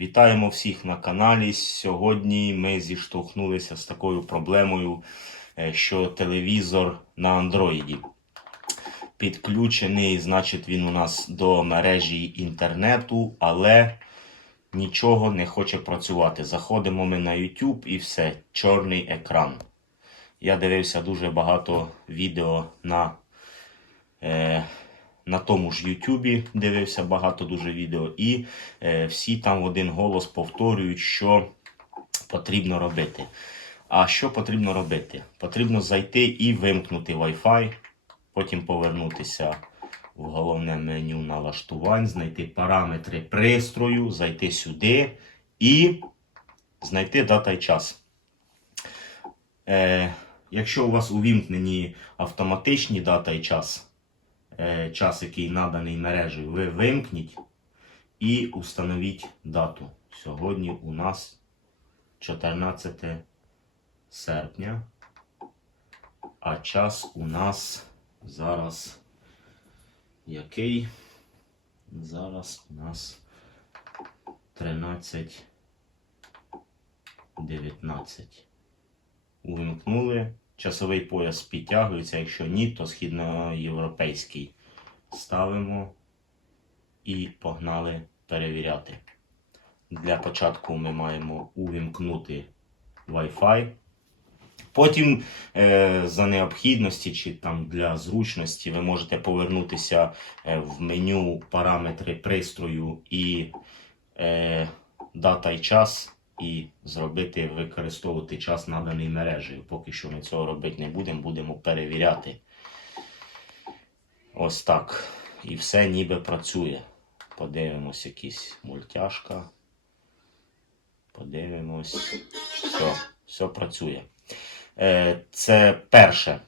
Вітаємо всіх на каналі. Сьогодні ми зіштовхнулися з такою проблемою, е, що телевізор на андроїді підключений, значить, він у нас до мережі інтернету, але нічого не хоче працювати. Заходимо ми на YouTube і все, чорний екран. Я дивився дуже багато відео на, е, на тому ж Ютубі, дивився багато дуже відео, і е, всі там в один голос повторюють, що потрібно робити. А що потрібно робити? Потрібно зайти і вимкнути Wi-Fi, потім повернутися в головне меню налаштувань, знайти параметри пристрою, зайти сюди і знайти дата і час. Е, якщо у вас увімкнені автоматичні дата і час, час, який наданий мережею, ви вимкніть і установіть дату. Сьогодні у нас 14 серпня, а час у нас зараз який? Зараз у нас 13 19. Увімкнули. Часовий пояс підтягується. Якщо ні, то східноєвропейський. Ставимо і погнали перевіряти. Для початку ми маємо увімкнути Wi-Fi. Потім е, за необхідності чи там для зручності ви можете повернутися е, в меню параметри пристрою і е, дата і час, і зробити використовувати час наданий мережею. Поки що ми цього робити не будемо, будемо перевіряти. Ось так. І все ніби працює. Подивимось якісь мультяшка. Подивимось. Все, все працює. Е, Це перше.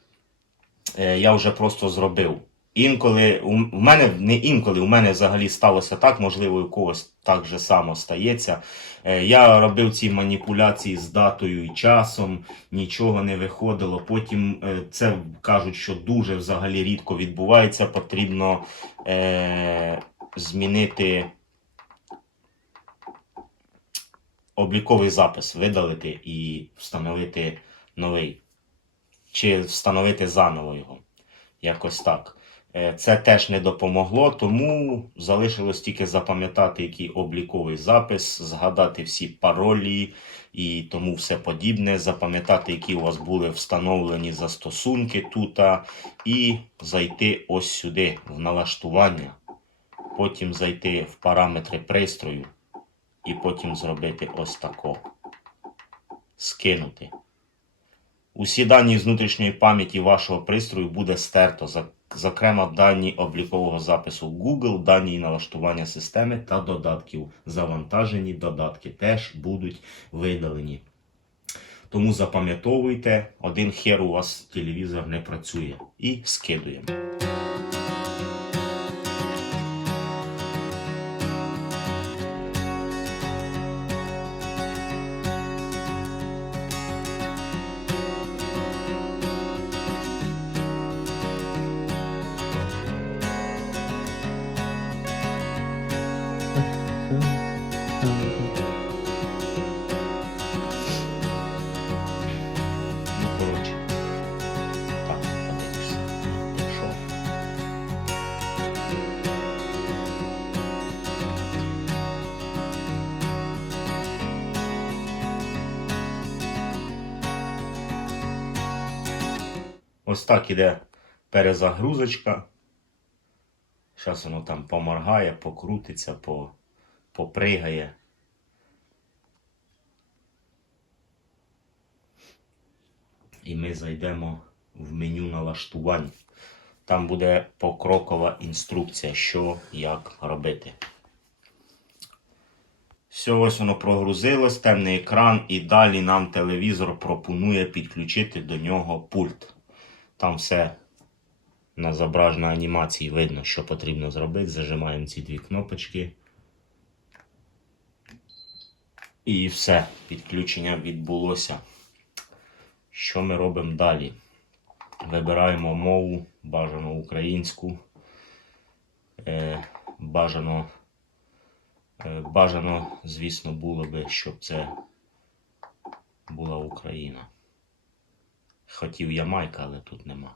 Е, Я вже просто зробив. Інколи у мене не інколи, у мене взагалі сталося так, можливо, у когось так же само стається. Е, Я робив ці маніпуляції з датою і часом, нічого не виходило. Потім е, це кажуть, що дуже взагалі рідко відбувається. Потрібно е, змінити обліковий запис, видалити і встановити новий. Чи встановити заново його. Якось так. Е, Це теж не допомогло, тому залишилось тільки запам'ятати, який обліковий запис, згадати всі паролі і тому все подібне, запам'ятати, які у вас були встановлені застосунки тут, і зайти ось сюди, в налаштування, потім зайти в параметри пристрою, і потім зробити ось тако. Скинути. Усі дані з внутрішньої пам'яті вашого пристрою буде стерто, зокрема дані облікового запису Google, дані налаштування системи та додатків. Завантажені додатки теж будуть видалені. Тому запам'ятовуйте, один хер у вас телевізор не працює. І скидуємо. Ось так іде перезагрузочка. Зараз воно там поморгає, покрутиться, попригає. і ми зайдемо в меню налаштувань. Там буде покрокова інструкція, що як робити. Все, ось воно прогрузилось, темний екран, і далі нам телевізор пропонує підключити до нього пульт. Там все на зображеній анімації видно, що потрібно зробити. Зажимаємо ці дві кнопочки. І все, підключення відбулося. Що ми робимо далі? Вибираємо мову, бажано українську, е, бажано Е, Бажано, звісно, було би, щоб це була Україна. Хотів Ямайка, але тут нема.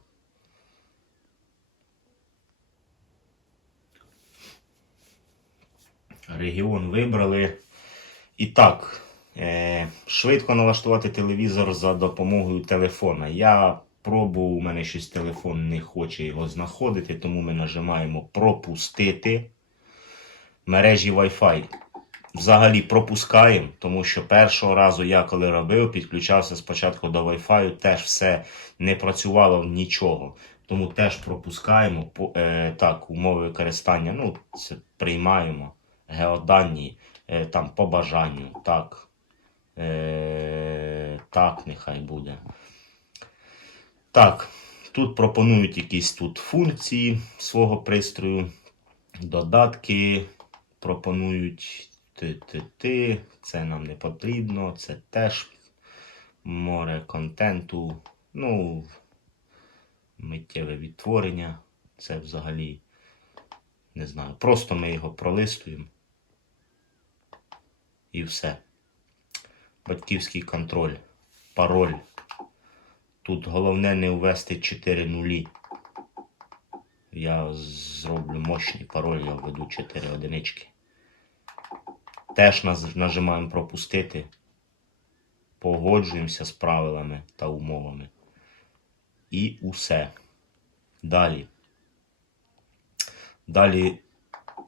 Регіон вибрали. І так, е, швидко налаштувати телевізор за допомогою телефона. Я пробував, у мене щось телефон не хоче його знаходити, тому ми нажимаємо пропустити мережі Wi-Fi. Взагалі пропускаємо, тому що першого разу я коли робив, підключався спочатку до Wi-Fi, теж все не працювало нічого. Тому теж пропускаємо е, так, умови використання. Ну, це приймаємо геодані е, там по бажанню. Так, е, так, нехай буде. Так, тут пропонують якісь тут функції свого пристрою, додатки пропонують ти-ти-ти, це нам не потрібно, це теж море контенту. Ну, миттєве відтворення. Це взагалі не знаю. Просто ми його пролистуємо. І все. Батьківський контроль, пароль. Тут головне не ввести 4 нулі. Я зроблю мощний пароль, я введу 4 одинички. Теж нажимаємо пропустити. Погоджуємося з правилами та умовами. І усе. Далі. Далі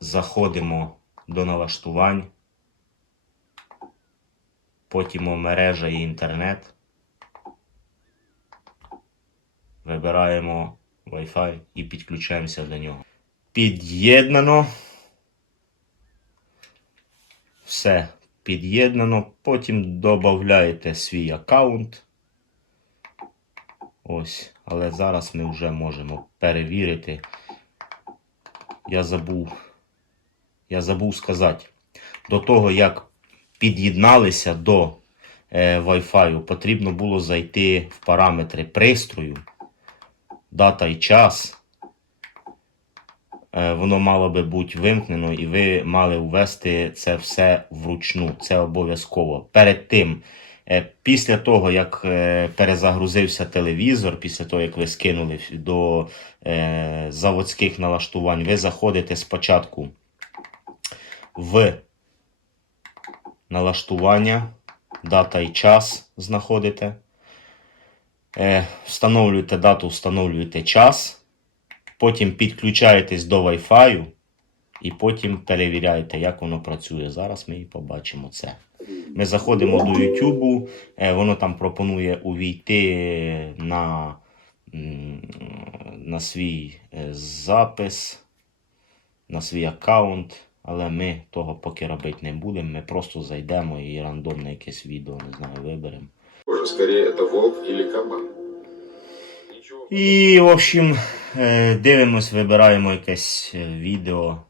заходимо до налаштувань. Потім мережа і інтернет. Вибираємо Wi-Fi і підключаємося до нього. Під'єднано. Все під'єднано. Потім додаєте свій аккаунт. Ось. Але зараз ми вже можемо перевірити. Я забув. Я забув сказати. До того, як під'єдналися до е, Wi-Fi, потрібно було зайти в параметри пристрою, дата і час. Е, воно мало би бути вимкнено, і ви мали ввести це все вручну. Це обов'язково. Перед тим, е, після того, як е, перезагрузився телевізор, після того, як ви скинули до заводських налаштувань, ви заходите спочатку в налаштування, дата і час знаходите. Встановлюєте дату, встановлюєте час. Потім підключаєтесь до Wi-Fi і потім перевіряєте, як воно працює. Зараз ми і побачимо це. Ми заходимо до YouTube, е, воно там пропонує увійти на, на свій е, запис, на свій аккаунт. Але ми того поки робити не будемо. Ми просто зайдемо і рандомне якесь відео, не знаю, виберемо. Скорее это волк или кабан. І, в общем, е, дивимось, вибираємо якесь е, відео.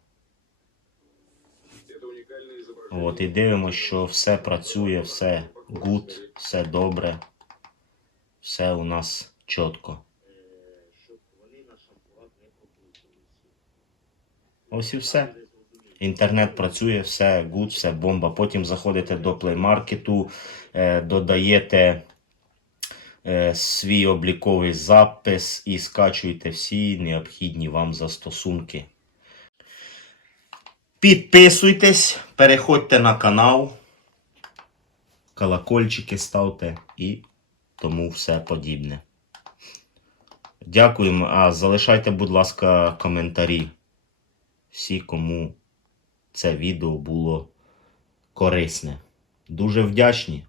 От, і дивимось, що все працює, все good, все добре, все у нас чітко. Ось і все. Інтернет працює, все good, все бомба. Потім заходите до Play Market, е, додаєте свій обліковий запис і скачуєте всі необхідні вам застосунки. Підписуйтесь, переходьте на канал, колокольчики ставте і тому все подібне. Дякуємо. А залишайте, будь ласка, коментарі. Всі, кому це відео було корисне. Дуже вдячні.